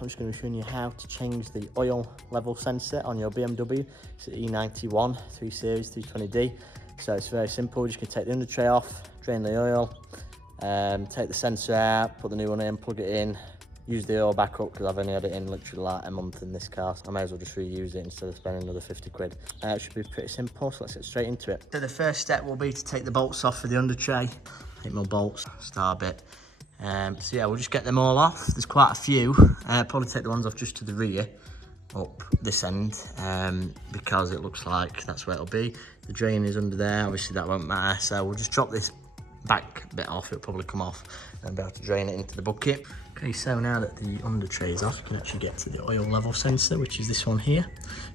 I'm just going to be showing you how to change the oil level sensor on your BMW. It's an E91 3 Series 320D. So it's very simple. You're just going to take the under tray off, drain the oil, take the sensor out, put the new one in, plug it in, use the oil back up because I've only had it in literally like a month in this car, so I may as well just reuse it instead of spending another 50 quid. It should be pretty simple, so let's get straight into it. So the first step will be to take the bolts off for the under tray. 8 mil bolts, star bit. So yeah, we'll just get them all off. There's quite a few. Probably take the ones off just to the rear, up this end, because it looks like that's where it'll be. The drain is under there, obviously that won't matter. So we'll just drop this back bit off, it'll probably come off, and be able to drain it into the bucket. Okay, so now that the under tray is off, you can actually get to the oil level sensor, which is this one here.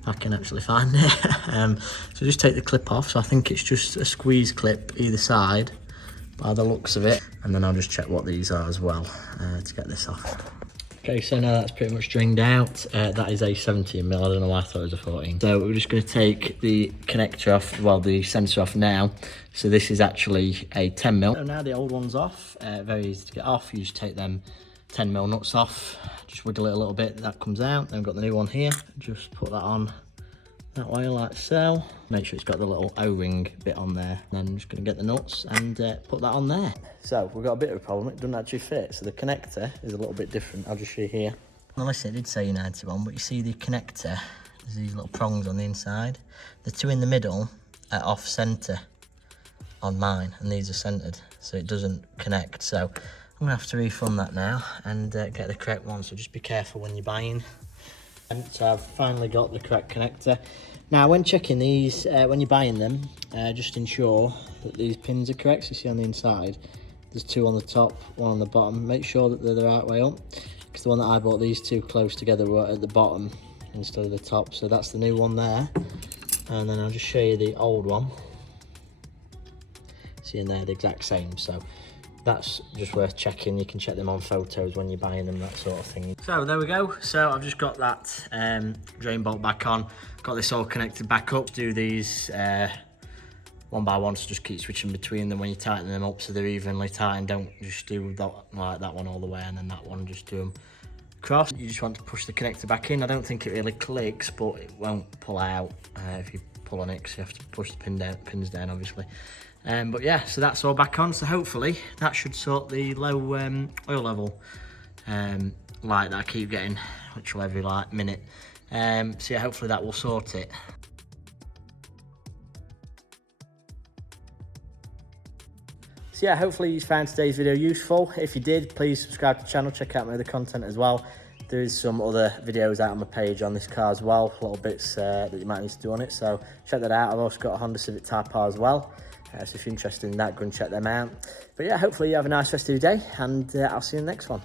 If I can actually find it. So just take the clip off. So I think it's just a squeeze clip either side, by the looks of it, and then I'll just check what these are as well to get this off. Okay, so now that's pretty much drained out. That is a 17 mil. I don't know why I thought it was a 14. So we're just going to take the connector off, well, the sensor off now. So this is actually a 10 mil. So now the old one's off. Very easy to get off. You just take them 10 mil nuts off, just wiggle it a little bit. That comes out. Then we've got the new one here. Just put that on that way like so. Make sure it's got the little O-ring bit on there. Then I'm just going to get the nuts and put that on there. So we've got a bit of a problem, it doesn't actually fit. So the connector is a little bit different. I'll just show you here. Well, listen, it did say 91, but you see the connector, there's these little prongs on the inside. The two in the middle are off center on mine, and these are centered, so it doesn't connect. So I'm gonna have to refund that now and get the correct one. So just be careful when you're buying. And so I've finally got the correct connector. Now when checking these, when you're buying them, just ensure that these pins are correct. So you see on the inside, there's two on the top, one on the bottom. Make sure that they're the right way up, because the one that I bought, these two close together, were at the bottom instead of the top. So that's the new one there. And then I'll just show you the old one. See in there, the exact same. So that's just worth checking. You can check them on photos when you're buying them, that sort of thing. So there we go. So I've just got that drain bolt back on, got this all connected back up. Do these one by one, so just keep switching between them when you tighten them up so they're evenly tightened. Don't just do that, like that one all the way and then that one, just do them across. You just want to push the connector back in. I don't think it really clicks, but it won't pull out if you pull on it, because you have to push the pins down obviously. But yeah, so that's all back on. So hopefully that should sort the low oil level light that I keep getting literally every like minute. So yeah, hopefully that will sort it. So yeah, hopefully you found today's video useful. If you did, please subscribe to the channel, check out my other content as well. There is some other videos out on my page on this car as well, little bits that you might need to do on it, so check that out. I've also got a Honda Civic Type R as well, so if you're interested in that, go and check them out. But yeah, hopefully you have a nice rest of your day, and I'll see you in the next one.